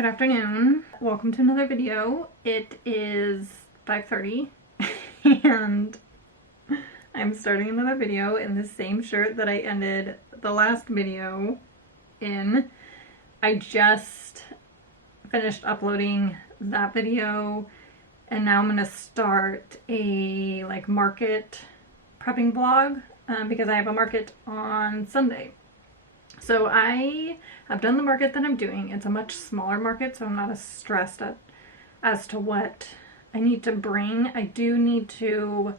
Good afternoon. Welcome to another video. It is 5:30 and I'm starting another video in the same shirt that I ended the last video in. I just finished uploading that video and now I'm gonna start a market prepping vlog because I have a market on Sunday. So I have done the market that I'm doing. It's a much smaller market, so I'm not as stressed as to what I need to bring. I do need to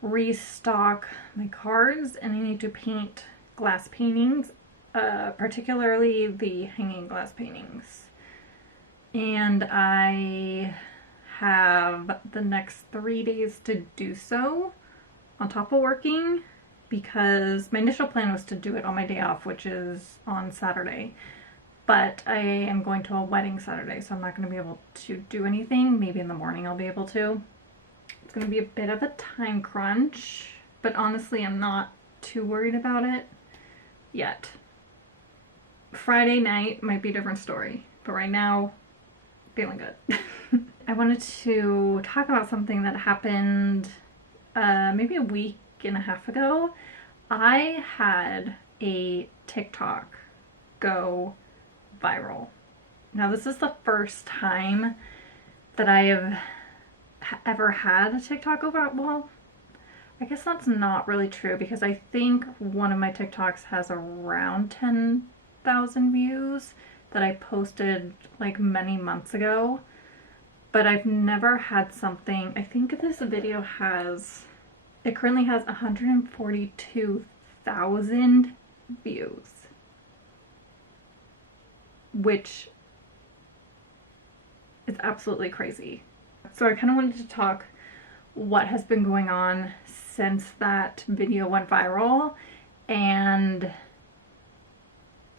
restock my cards and I need to paint glass paintings, particularly the hanging glass paintings. And I have the next 3 days to do so on top of working, because my initial plan was to do it on my day off, which is on Saturday. But I am going to a wedding Saturday, so I'm not going to be able to do anything. Maybe in the morning I'll be able to. It's going to be a bit of a time crunch, but honestly I'm not too worried about it yet. Friday night might be a different story, but right now, feeling good. I wanted to talk about something that happened maybe a week and a half ago. I had a TikTok go viral. Now this is the first time that I have ever had a TikTok go viral. Well, I guess that's not really true because I think one of my TikToks has around 10,000 views that I posted like many months ago, but I've never had something. I think this video it currently has 142,000 views, which is absolutely crazy. So I kind of wanted to talk what has been going on since that video went viral, and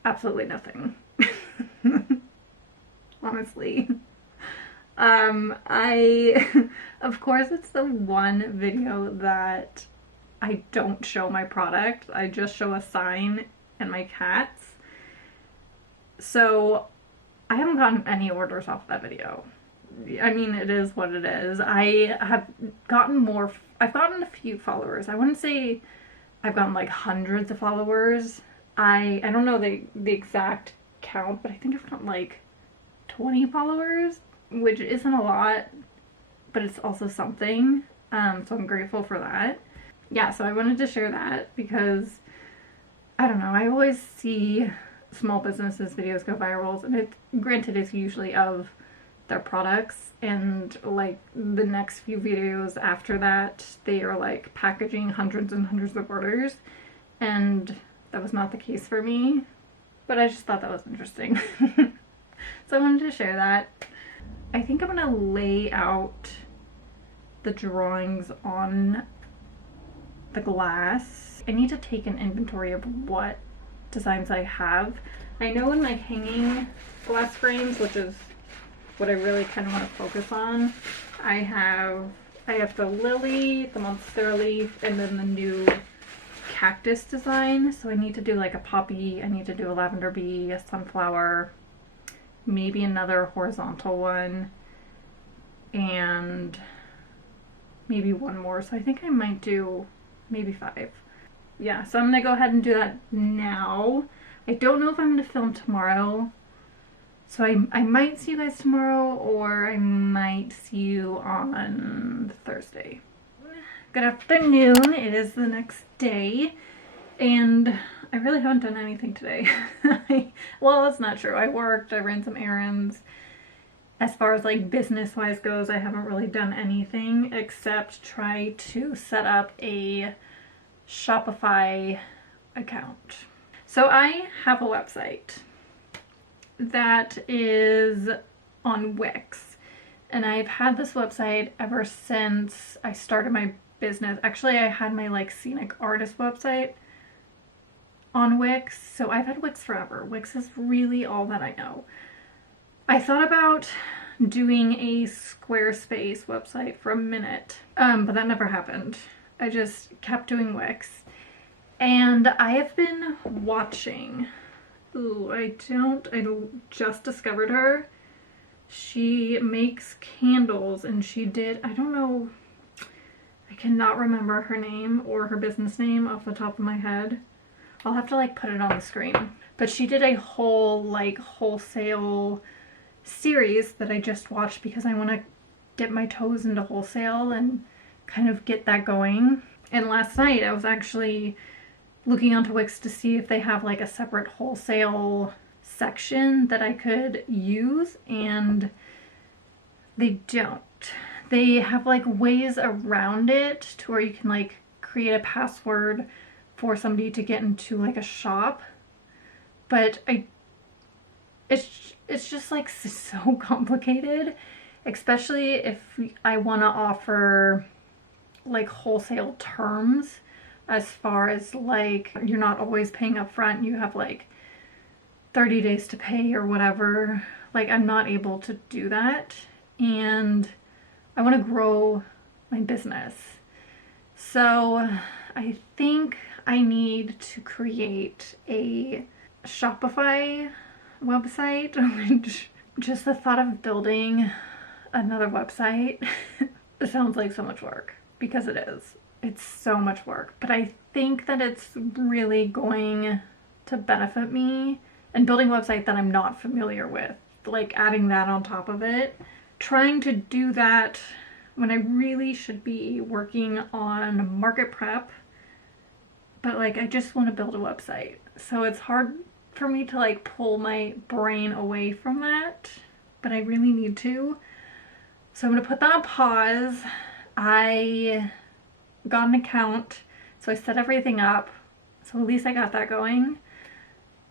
absolutely nothing. Honestly. Of course it's the one video that I don't show my product. I just show a sign and my cats. So I haven't gotten any orders off that video. I mean, it is what it is. I've gotten a few followers. I wouldn't say I've gotten like hundreds of followers. I don't know the exact count, but I think I've gotten like 20 followers, which isn't a lot, but it's also something. So I'm grateful for that. Yeah, so I wanted to share that because, I don't know, I always see small businesses videos go viral, and granted it's usually of their products, and like the next few videos after that they are like packaging hundreds and hundreds of orders, and that was not the case for me, but I just thought that was interesting. So I wanted to share that. I think I'm gonna lay out the drawings on the glass. I need to take an inventory of what designs I have. I know in my hanging glass frames, which is what I really kind of want to focus on, I have the lily, the monstera leaf, and then the new cactus design. So I need to do like a poppy, I need to do a lavender bee, a sunflower, maybe another horizontal one, and maybe one more. So I think I might do maybe 5. Yeah, so I'm gonna go ahead and do that now. I don't know if I'm gonna film tomorrow, so I might see you guys tomorrow, or I might see you on Thursday. Good afternoon. It is the next day, and I really haven't done anything today. Well, that's not true. I worked, I ran some errands. As far as like business-wise goes, I haven't really done anything except try to set up a Shopify account. So I have a website that is on Wix, and I've had this website ever since I started my business. Actually, I had my like scenic artist website on Wix, so I've had Wix forever. Wix is really all that I know. I thought about doing a Squarespace website for a minute, but that never happened. I just kept doing Wix, and I have been watching Ooh, I just discovered her. She makes candles, and she did, I don't know, I cannot remember her name or her business name off the top of my head. I'll have to like put it on the screen. But she did a whole like wholesale series that I just watched because I want to dip my toes into wholesale and kind of get that going. And last night I was actually looking onto Wix to see if they have like a separate wholesale section that I could use, and they don't. They have like ways around it to where you can like create a password for somebody to get into like a shop, but it's just like so complicated, especially if I want to offer like wholesale terms, as far as like you're not always paying up front, you have like 30 days to pay or whatever. Like I'm not able to do that, and I want to grow my business. So I think I need to create a Shopify website, which just the thought of building another website it sounds like so much work, because it is. It's so much work, but I think that it's really going to benefit me, and building a website that I'm not familiar with, like adding that on top of it, trying to do that when I really should be working on market prep. But like I just want to build a website, so it's hard for me to like pull my brain away from that, but I really need to. So I'm gonna put that on pause. I got an account, so I set everything up, so at least I got that going.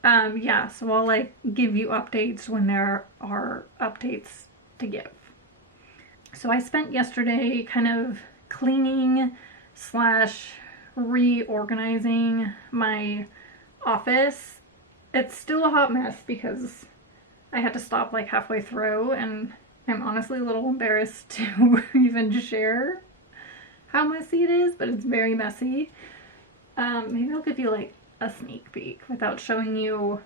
Yeah, so I'll like give you updates when there are updates to give. So I spent yesterday kind of cleaning slash reorganizing my office. It's still a hot mess because I had to stop like halfway through, and I'm honestly a little embarrassed to even share how messy it is, but it's very messy. Maybe I'll give you like a sneak peek without showing you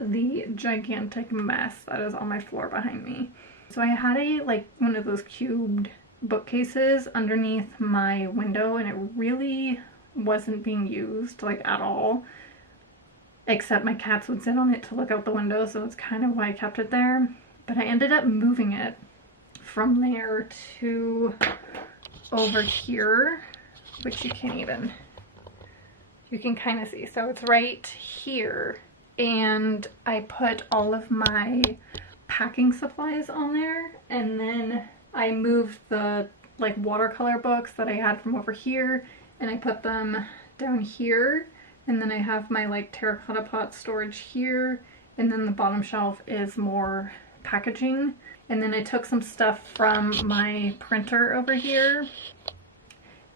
the gigantic mess that is on my floor behind me. So I had like one of those cubed bookcases underneath my window, and it really wasn't being used like at all, except my cats would sit on it to look out the window, so that's kind of why I kept it there. But I ended up moving it from there to over here, which you can kind of see. So it's right here, and I put all of my packing supplies on there, and then I moved the like watercolor books that I had from over here, and I put them down here, and then I have my like terracotta pot storage here, and then the bottom shelf is more packaging. And then I took some stuff from my printer over here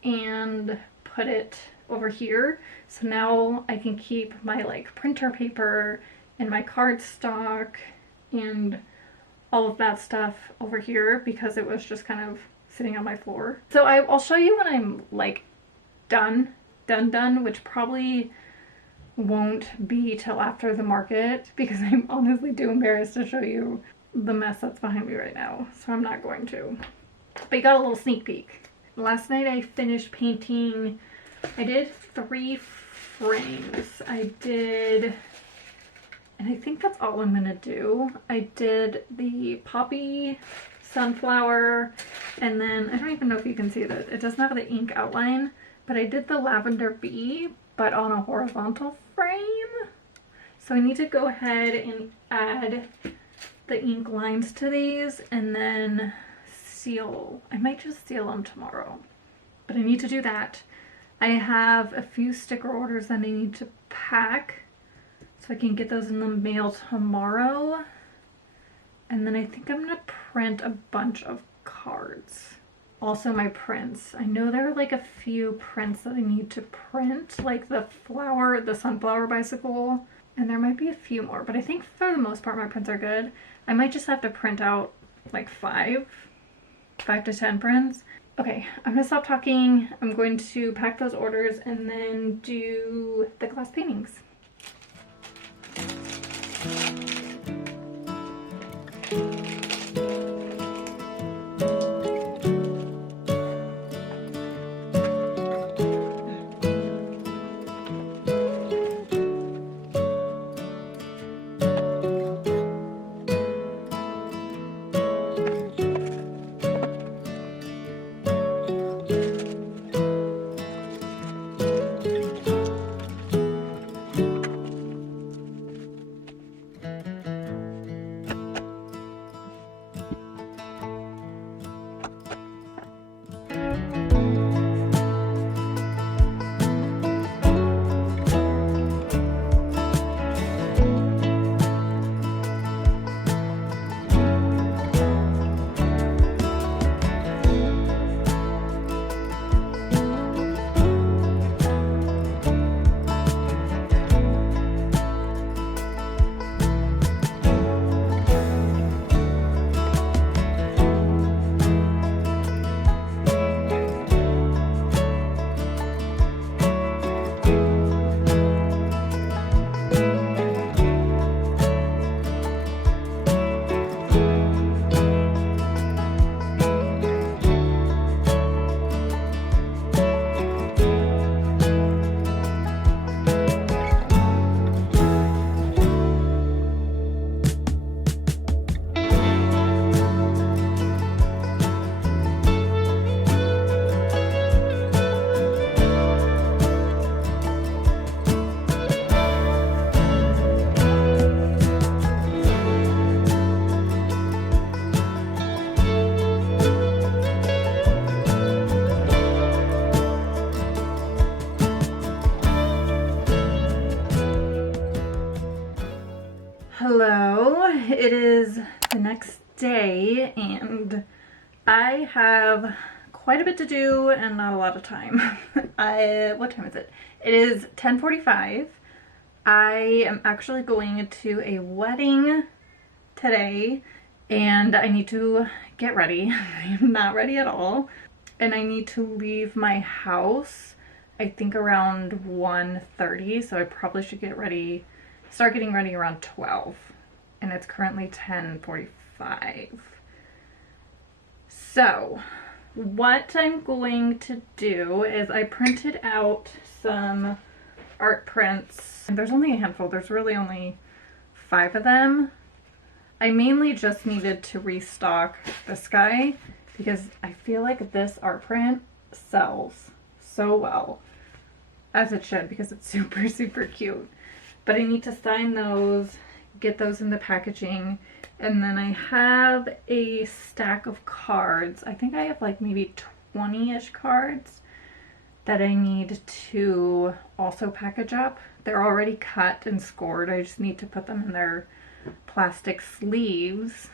and put it over here, so now I can keep my like printer paper and my cardstock and all of that stuff over here, because it was just kind of sitting on my floor. So I'll show you when I'm like done, which probably won't be till after the market, because I'm honestly too embarrassed to show you the mess that's behind me right now, so I'm not going to. But you got a little sneak peek. Last night I finished painting. I did 3 frames. I did, and I think that's all I'm gonna do. I did the poppy, sunflower, and then I don't even know if you can see that. It doesn't have the ink outline, but I did the lavender bee, but on a horizontal frame. So I need to go ahead and add the ink lines to these and then seal. I might just seal them tomorrow, but I need to do that. I have a few sticker orders that I need to pack, so I can get those in the mail tomorrow. And then I think I'm gonna print a bunch of cards. Also my prints. I know there are like a few prints that I need to print, like the sunflower bicycle, and there might be a few more, but I think for the most part my prints are good. I might just have to print out like 5 to 10 prints. Okay, I'm gonna stop talking. I'm going to pack those orders and then do the glass paintings. Hello, it is the next day and I have quite a bit to do and not a lot of time. What time is it? It is 10:45. I am actually going to a wedding today and I need to get ready. I am not ready at all. And I need to leave my house, I think around 1:30, so I probably should start getting ready around 12. And it's currently 10:45. So what I'm going to do is I printed out some art prints. And there's only a handful. There's really only 5 of them. I mainly just needed to restock this guy because I feel like this art print sells so well, as it should, because it's super, super cute. But I need to sign those, get those in the packaging, and then I have a stack of cards. I think I have like maybe 20-ish cards that I need to also package up. They're already cut and scored. I just need to put them in their plastic sleeves.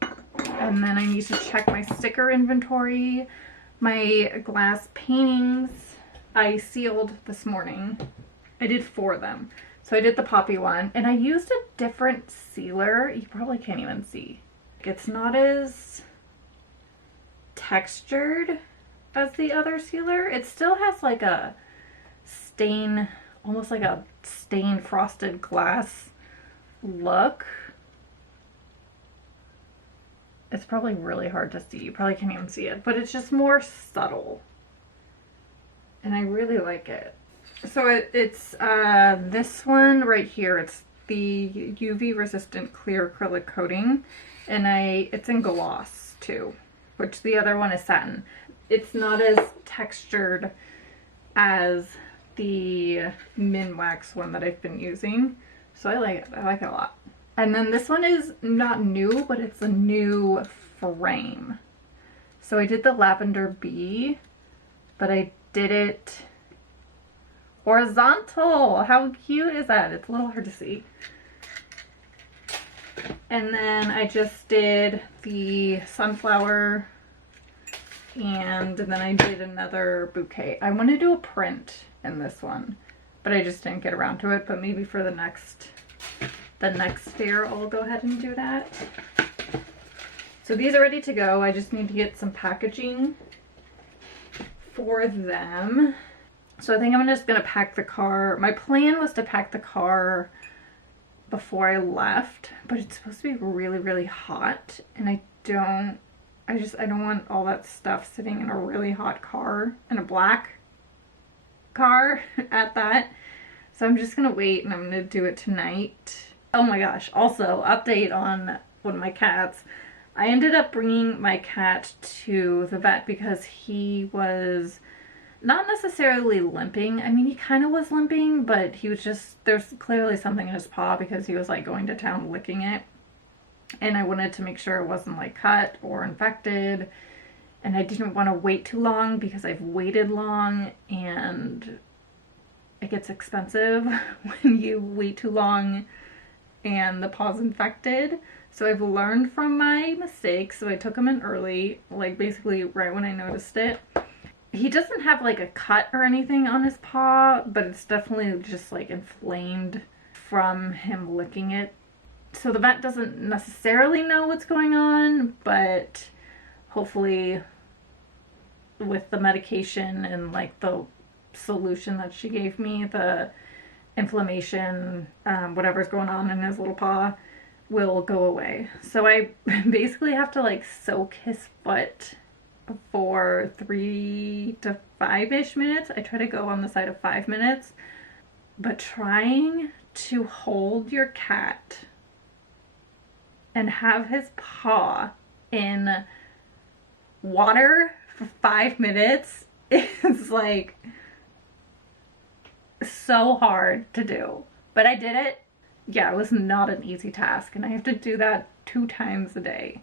And then I need to check my sticker inventory, my glass paintings. I sealed this morning. I did 4 of them. So I did the poppy one, and I used a different sealer. You probably can't even see. It's not as textured as the other sealer. It still has like a stain, almost like a stained frosted glass look. It's probably really hard to see. You probably can't even see it, but it's just more subtle. And I really like it. So it's this one right here. It's the UV resistant clear acrylic coating, and it's in gloss too, which the other one is satin. It's not as textured as the Minwax one that I've been using, so I like it. I like it a lot. And then this one is not new, but it's a new frame. So I did the lavender bee, but I did it horizontal. How cute is that? It's a little hard to see. And then I just did the sunflower, and then I did another bouquet. I want to do a print in this one, but I just didn't get around to it. But maybe for the next fair I'll go ahead and do that. So these are ready to go. I just need to get some packaging for them. So I think I'm just gonna pack the car. My plan was to pack the car before I left, but it's supposed to be really, really hot, and I don't want all that stuff sitting in a really hot car, in a black car at that. So I'm just gonna wait, and I'm gonna do it tonight. Oh my gosh, also update on one of my cats. I ended up bringing my cat to the vet because he was not necessarily limping. I mean, he kind of was limping, but he was just, there's clearly something in his paw because he was like going to town licking it. And I wanted to make sure it wasn't like cut or infected. And I didn't want to wait too long because I've waited long and it gets expensive when you wait too long and the paw's infected. So I've learned from my mistakes. So I took him in early, like basically right when I noticed it. He doesn't have like a cut or anything on his paw, but it's definitely just like inflamed from him licking it. So the vet doesn't necessarily know what's going on, but hopefully with the medication and like the solution that she gave me, the inflammation, whatever's going on in his little paw will go away. So I basically have to like soak his foot for 3 to 5-ish minutes. I try to go on the side of 5 minutes, but trying to hold your cat and have his paw in water for 5 minutes is like so hard to do. But I did it. Yeah, it was not an easy task, and I have to do that 2 times a day.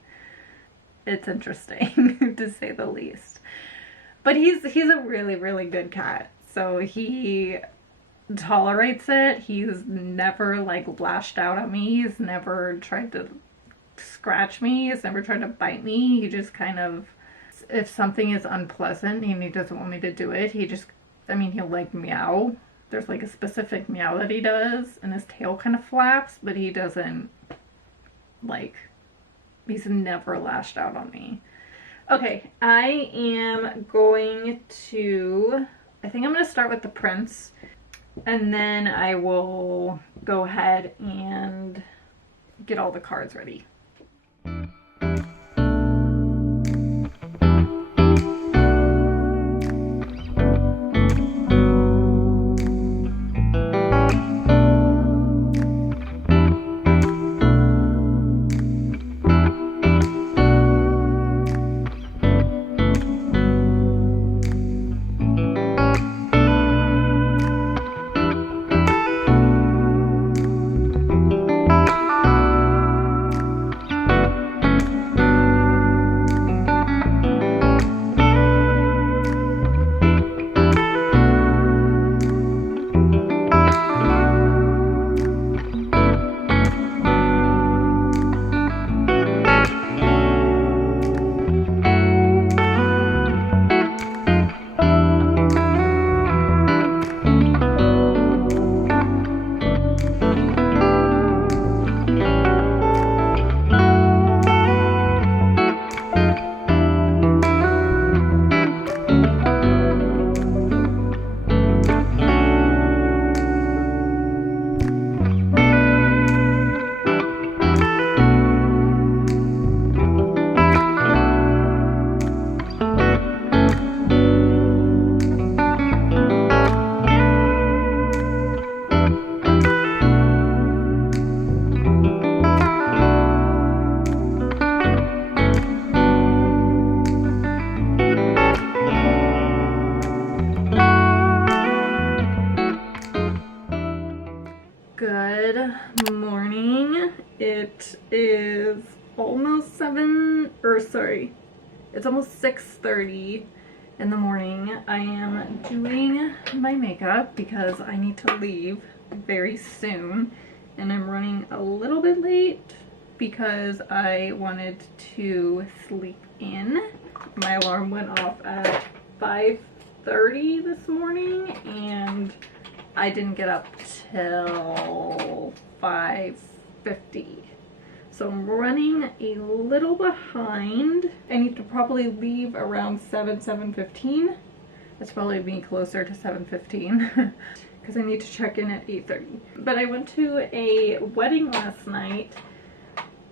It's interesting to say the least. But he's a really, really good cat. So he tolerates it. He's never like lashed out at me. He's never tried to scratch me. He's never tried to bite me. He just kind of, if something is unpleasant and he doesn't want me to do it, he just, I mean, he'll like meow. There's like a specific meow that he does, and his tail kind of flaps, but he doesn't like, he's never lashed out on me. Okay, I am going to, I think I'm going to start with the prints, and then I will go ahead and get all the cards ready. Good morning. It is almost it's almost 6:30 in the morning. I am doing my makeup because I need to leave very soon, and I'm running a little bit late because I wanted to sleep in. My alarm went off at 5:30 this morning, and I didn't get up till 5:50. So I'm running a little behind. I need to probably leave around 7:15. It's probably be closer to 7:15. because I need to check in at 8:30. But I went to a wedding last night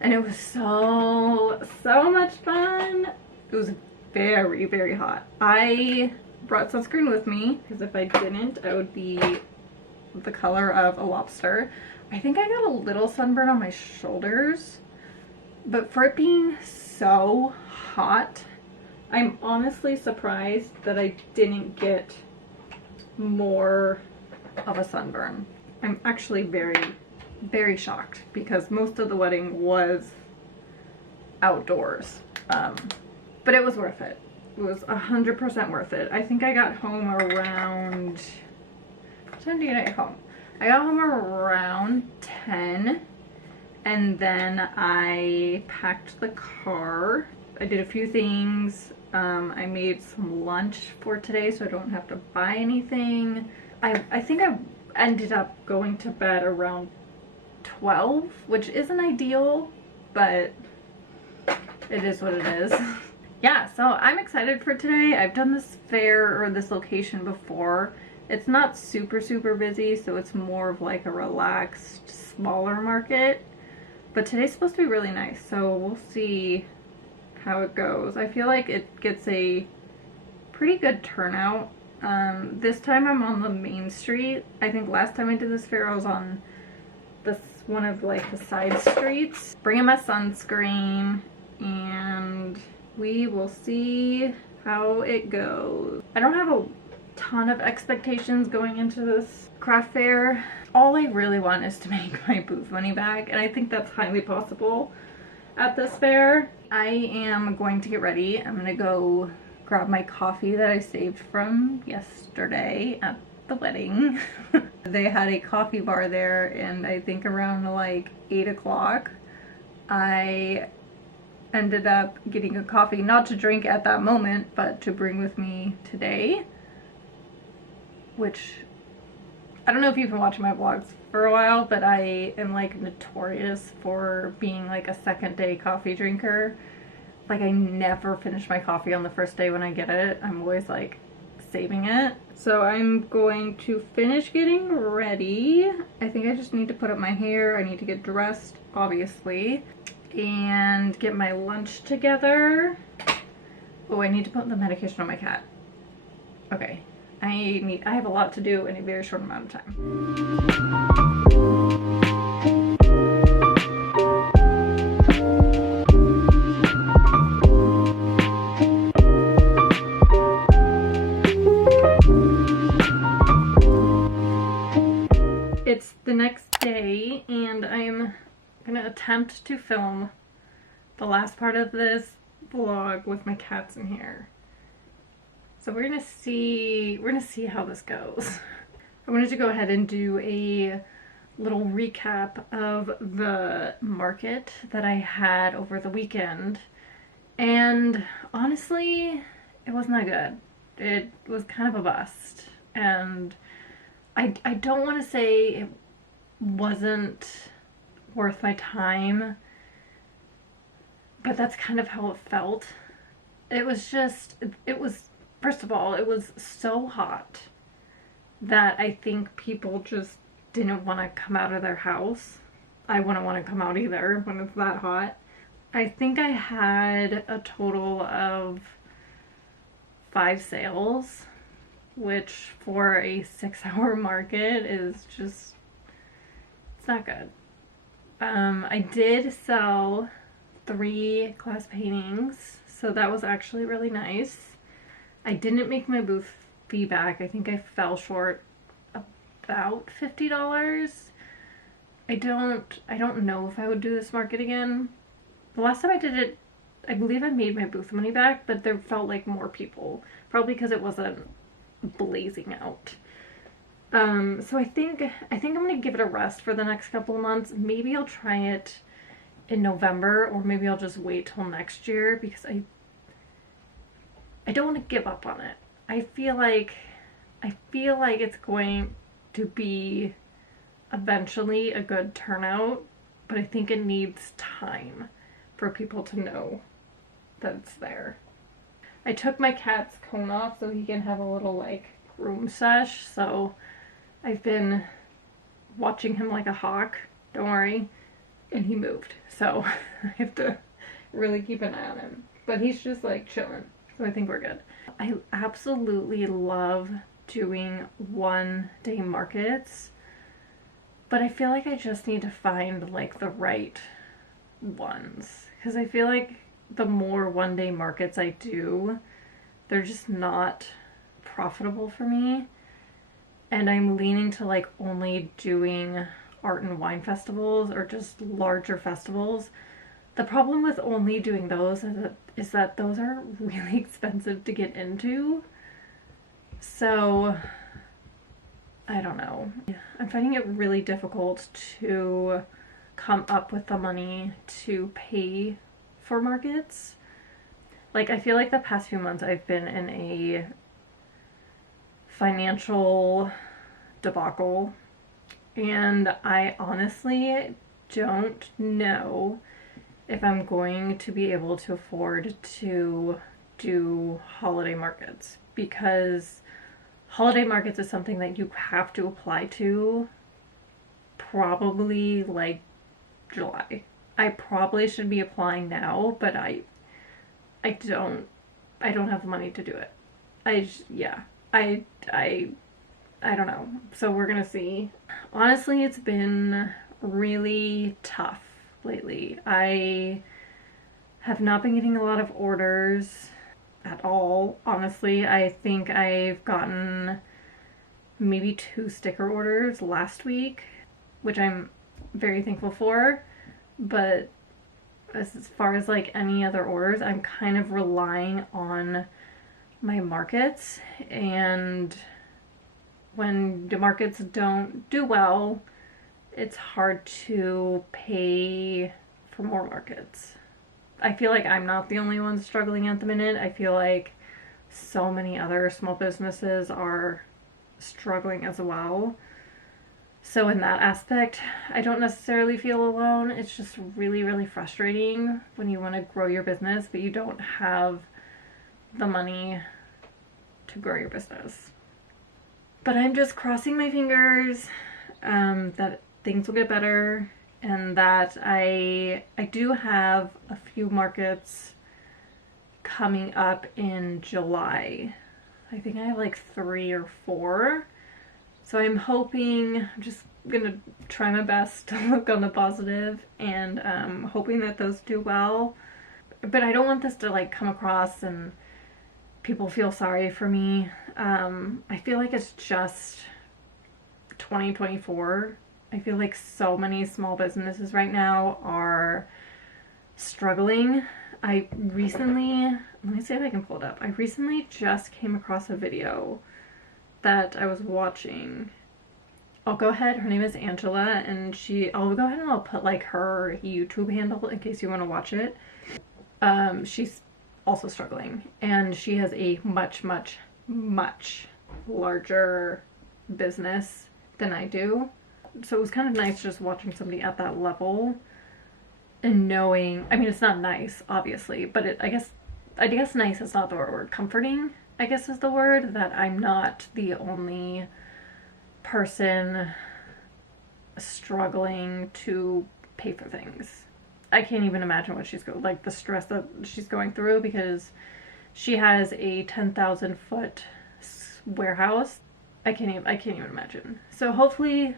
and it was so much fun. It was very, very hot. I brought sunscreen with me because if I didn't, I would be the color of a lobster. I think I got a little sunburn on my shoulders, but for it being so hot, I'm honestly surprised that I didn't get more of a sunburn. I'm actually very, very shocked because most of the wedding was outdoors. But it was worth it. It was 100% worth it. I think I got home around, what time did I get home? I got home around 10, and then I packed the car. I did a few things. I made some lunch for today so I don't have to buy anything. I think I ended up going to bed around 12, which isn't ideal, but it is what it is. Yeah, so I'm excited for today. I've done this fair or this location before. It's not super busy, so it's more of like a relaxed, smaller market. But today's supposed to be really nice, so we'll see how it goes. I feel like it gets a pretty good turnout. This time I'm on the main street. I think last time I did this fair I was on this one of like the side streets. Bringing my sunscreen, and we will see how it goes. I don't have a ton of expectations going into this craft fair. All I really want is to make my booth money back, and I think that's highly possible at this fair. I am going to get ready. I'm gonna go grab my coffee that I saved from yesterday at the wedding. They had a coffee bar there, and I think around like 8 o'clock I ended up getting a coffee, not to drink at that moment, but to bring with me today, which I don't know if you've been watching my vlogs for a while, but I am like notorious for being like a second day coffee drinker. Like I never finish my coffee on the first day when I get it. I'm always like saving it. So I'm going to finish getting ready. I think I just need to put up my hair. I need to get dressed, obviously, and get my lunch together. Oh, I need to put the medication on my cat. Okay, I have a lot to do in a very short amount of time. It's the next day, and I'm gonna attempt to film the last part of this vlog with my cats in here. So we're gonna see how this goes. I wanted to go ahead and do a little recap of the market that I had over the weekend, and honestly, it wasn't that good. It was kind of a bust, and I don't want to say it wasn't worth my time, but that's kind of how it felt. It was first of all, it was so hot that I think people just didn't want to come out of their house. I wouldn't want to come out either when it's that hot. I think I had a total of 5 sales, which for a 6-hour market is just, it's not good. I did sell 3 glass paintings, so that was actually really nice. I didn't make my booth fee back. I think I fell short about $50. I don't know if I would do this market again. The last time I did it, I believe I made my booth money back, but there felt like more people, probably because it wasn't blazing out. So I think I'm gonna give it a rest for the next couple of months. Maybe I'll try it in November, or maybe I'll just wait till next year, because I don't want to give up on it. I feel like it's going to be eventually a good turnout, but I think it needs time for people to know that it's there. I took my cat's cone off so he can have a little like room sesh, so I've been watching him like a hawk, don't worry, and he moved. So I have to really keep an eye on him. But he's just like chilling, so I think we're good. I absolutely love doing one-day markets, but I feel like I just need to find like the right ones. Because I feel like the more one-day markets I do, they're just not profitable for me. And I'm leaning to like only doing art and wine festivals or just larger festivals. The problem with only doing those is that those are really expensive to get into. So, I don't know. I'm finding it really difficult to come up with the money to pay for markets. Like, I feel like the past few months I've been in a financial debacle, and I honestly don't know if I'm going to be able to afford to do holiday markets, because holiday markets is something that you have to apply to probably like July. I probably should be applying now, but I don't have the money to do it. Yeah. I don't know. So we're gonna see. Honestly, it's been really tough lately. I have not been getting a lot of orders at all. Honestly, I think I've gotten maybe 2 sticker orders last week, which I'm very thankful for. But as far as like any other orders, I'm kind of relying on my markets, and when the markets don't do well, it's hard to pay for more markets. I feel like I'm not the only one struggling at the minute. I feel like so many other small businesses are struggling as well. So in that aspect, I don't necessarily feel alone. It's just really, really frustrating when you want to grow your business, but you don't have the money to grow your business. But I'm just crossing my fingers that things will get better, and that I do have a few markets coming up in July. I think I have like 3 or 4. So I'm just gonna try my best to look on the positive, and hoping that those do well. But I don't want this to like come across and people feel sorry for me. I feel like it's just 2024. I feel like so many small businesses right now are struggling. Let me see if I can pull it up. I recently just came across a video that I was watching. I'll go ahead, her name is Angela, and I'll go ahead and I'll put like her YouTube handle in case you want to watch it. She's also struggling, and she has a much, much, much larger business than I do. So it was kind of nice just watching somebody at that level and knowing, I mean, it's not nice, obviously, but I guess nice is not the word. Comforting, I guess, is the word, that I'm not the only person struggling to pay for things. I can't even imagine what like the stress that she's going through, because she has a 10,000 foot warehouse. I can't even imagine. So hopefully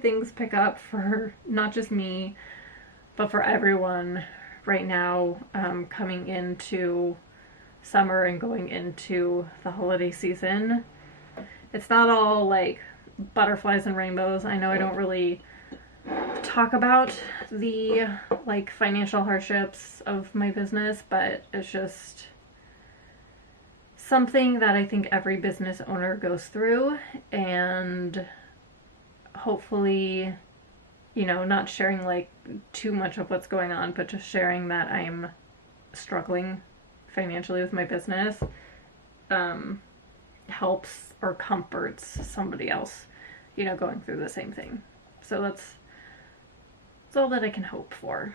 things pick up for not just me, but for everyone right now, coming into summer and going into the holiday season. It's not all like butterflies and rainbows. I know I don't really talk about the like financial hardships of my business, but it's just something that I think every business owner goes through, and hopefully, not sharing like too much of what's going on, but just sharing that I'm struggling financially with my business helps or comforts somebody else, going through the same thing. So that's all that I can hope for.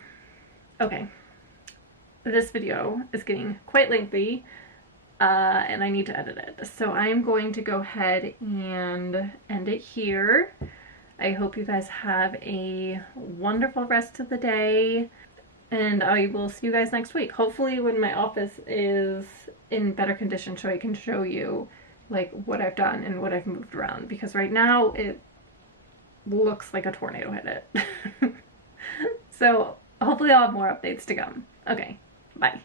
Okay, this video is getting quite lengthy. and I need to edit it. So I'm going to go ahead and end it here. I hope you guys have a wonderful rest of the day, and I will see you guys next week. Hopefully when my office is in better condition so I can show you like what I've done and what I've moved around, because right now it looks like a tornado hit it. So hopefully I'll have more updates to come. Okay, bye.